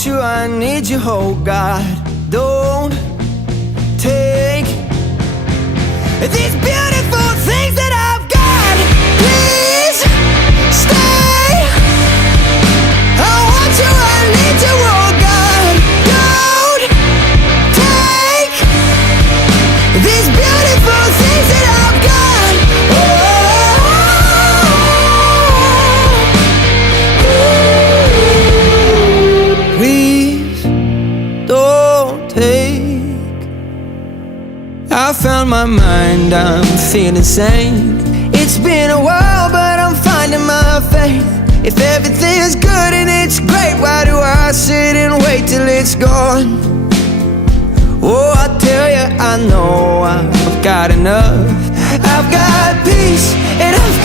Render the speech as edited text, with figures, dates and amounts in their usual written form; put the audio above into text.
want you, I need you, oh God. Don't take these beautiful things that I've got. Please stay. I want you, I need you, oh God. Don't take these beautiful things that I've got. Please don't take. I found my mind, I'm feeling sane. It's been a while, but I'm finding my faith. If everything's good and it's great, why do I sit and wait till it's gone? Oh, I tell you, I know I've got enough. I've got peace and I've